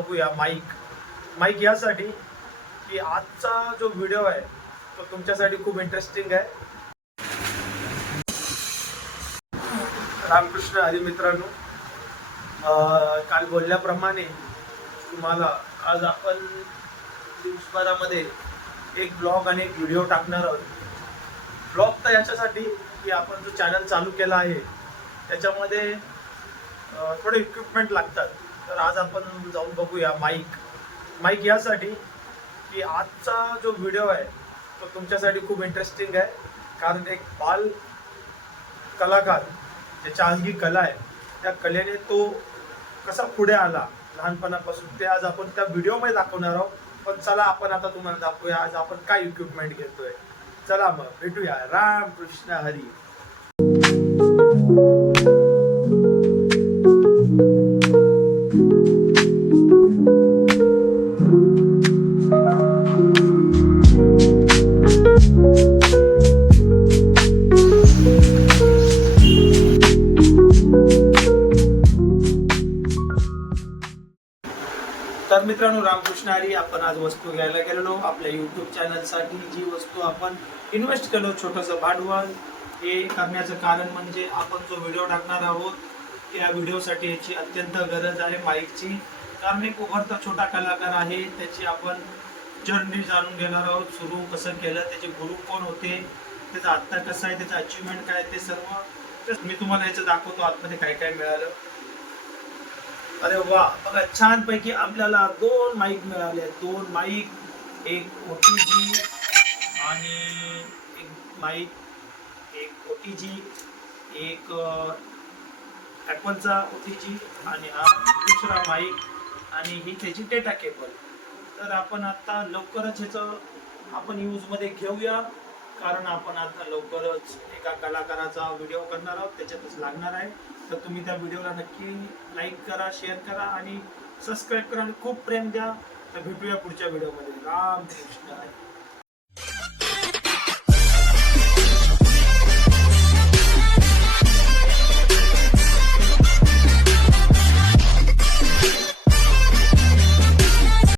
बघूया माईक यासाठी की आजचा जो व्हिडिओ आहे तो तुमच्यासाठी खूप इंटरेस्टिंग आहे. रामकृष्ण हरी मित्रांनो, काल बोलल्याप्रमाणे तुम्हाला आज आपण दिवसभरामध्ये एक ब्लॉग आणि एक व्हिडिओ टाकणार आहोत. ब्लॉग तर याच्यासाठी की आपण जो चॅनल चालू केला आहे त्याच्यामध्ये थोडे इक्विपमेंट लागतात. तर आज आपण जाऊन बघूया माईक यासाठी की आजचा जो व्हिडिओ आहे तो तुमच्यासाठी खूप इंटरेस्टिंग आहे. कारण एक बाल कलाकार ज्याच्या अंगी कला आहे त्या कलेने तो कसा पुढे आला लहानपणापासून ते आज आपण त्या व्हिडिओमध्ये दाखवणार आहोत. पण चला आपण आता तुम्हाला दाखवूया आज आपण काय इक्विपमेंट घेतोय. चला मग भेटूया. रामकृष्ण हरी. तर मित्रांनो, रामकृष्ण हरी. आपण आज वस्तू घ्यायला गेलेलो आपल्या यूट्यूब चॅनलसाठी. जी वस्तू आपण इन्व्हेस्ट केलो छोटंसं भांडवल, हे करण्याचं कारण म्हणजे आपण जो व्हिडिओ टाकणार आहोत त्या व्हिडिओसाठी याची अत्यंत गरज आहे माईकची. कारण एक उभरता छोटा कलाकार आहे, त्याची आपण जर्नी जाणून घेणार आहोत. सुरू कसं केलं, त्याचे गुरु कोण होते, त्याचा आत्ता कसं आहे, त्याचं अचिव्हमेंट काय, ते सर्व मी तुम्हाला याचं दाखवतो आतमध्ये काय काय मिळालं. अरे वा, बघा छान पैकी आपल्याला 2 माईक मिळाले. 2 माईक, एक OTG आणि एक माईक, एक OTG, एक ॲपलचा OTG आणि हा दुसरा माईक आणि ही त्याची डेटा केबल. तर आपण आता लवकरच ह्याचं आपण यूजमध्ये घेऊया. कारण आपण आता लवकरच एका कलाकाराचा व्हिडिओ करणार आहोत, त्याच्यातच लागणार आहे. तर तुम्ही त्या व्हिडिओला नक्की लाईक करा, शेअर करा आणि सबस्क्राईब करा आणि खूप प्रेम द्या. तर भेटूया पुढच्या व्हिडिओमध्ये. रामकृष्ण हरी.